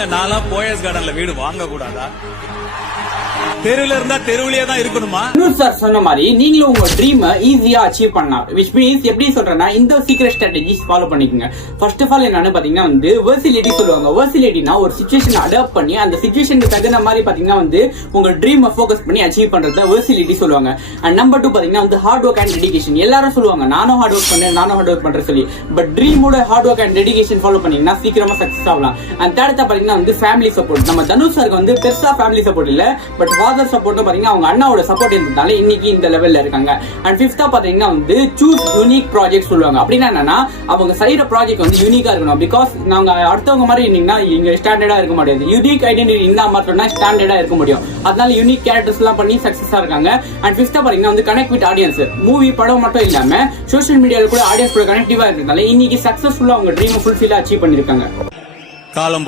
ஏங்க நான்லாம் போயஸ் கார்டன்ல வீடு வாங்க கூடாதா? தெருவுல இருந்தா தெருவுலயே தான் இருக்கணுமா? சார் சொன்ன மாதிரி நீங்களும் உங்க ட்ரீம் ஈஸியா அச்சீவ் பண்ணலாம். which means எப்படி சொல்றேன்னா இந்த சீக்ரெட் ஸ்ட்ராட்டஜிஸ் ஃபாலோ பண்ணிக்கோங்க. ஃபர்ஸ்ட் ஆஃப் ஆல் என்னன்னு பாத்தீங்கன்னா வந்து வெர்சிலிட்டி சொல்லுவாங்க. வெர்சிலிட்டினா ஒரு சிச்சுவேஷன் அடாப்ட் பண்ணி அந்த சிச்சுவேஷனுக்கு தகுந்த மாதிரி பாத்தீங்கன்னா வந்து உங்க ட்ரீம் ஃபோக்கஸ் பண்ணி அச்சீவ் பண்றத வெர்சிலிட்டி சொல்லுவாங்க. அண்ட் நம்பர் 2 பாத்தீங்கன்னா வந்து ஹார்ட் ஒர்க் அண்ட் டெடிகேஷன். எல்லாரும் சொல்லுவாங்க நானும் ஹார்ட் ஒர்க் பண்றேன் சொல்லி. பட் ட்ரீமோட hard work and dedication follow பண்ணீங்கன்னா சீக்கிரமா சக்சஸ் ஆகலாம். அண்ட் தேர்ட் பாத்தீங்கன்னா வந்து ஃபேமிலி சப்போர்ட். நம்ம தனுஷ் சாருக்கு வந்து பெருசா ஃபேமிலி சப்போர்ட் இல்ல, பட் ஃபாதர் சப்போர்ட் பாத்தீங்கன்னா அவங்க அண்ணாவோட சப்போர்ட் இருந்ததால இன்னைக்கு இந்த லெவல்ல இருக்காங்க. அண்ட் ஃபிஃப்த்தா பாத்தீங்கன்னா வந்து சூஸ் யூனிக் ப்ராஜெக்ட் சொல்லுவாங்க. அப்படின்னா என்னன்னா அவங்க செய்யற ப்ராஜெக்ட் வந்து யூனிக்கா இருக்கணும். பிகாஸ் நாங்க அடுத்தவங்க மாதிரி இருந்தீங்கன்னா இங்க ஸ்டாண்டர்டா இருக்க முடியாது. யூனிக் ஐடென்டிட்டி இருந்தா மட்டும் தான் ஸ்டாண்டர்டா இருக்க முடியும். அதனால யூனிக் கேரக்டர்ஸ் எல்லாம் பண்ணி சக்சஸா இருக்காங்க. அண்ட் ஃபிஃப்த்தா பாத்தீங்கன்னா வந்து கனெக்ட் வித் ஆடியன்ஸ். மூவி படம் மட்டும் இல்லாம சோஷியல் மீடியால கூட ஆடியன்ஸ் கூட கனெக்டிவா இருக்கிறதால இன்னைக்கு சக்சஸ்ஃபுல்லா அவங்க ட்ரீம் ஃபுல்ஃபில்லா அச்சீவ் பண்ணிருக்காங்க. காலம்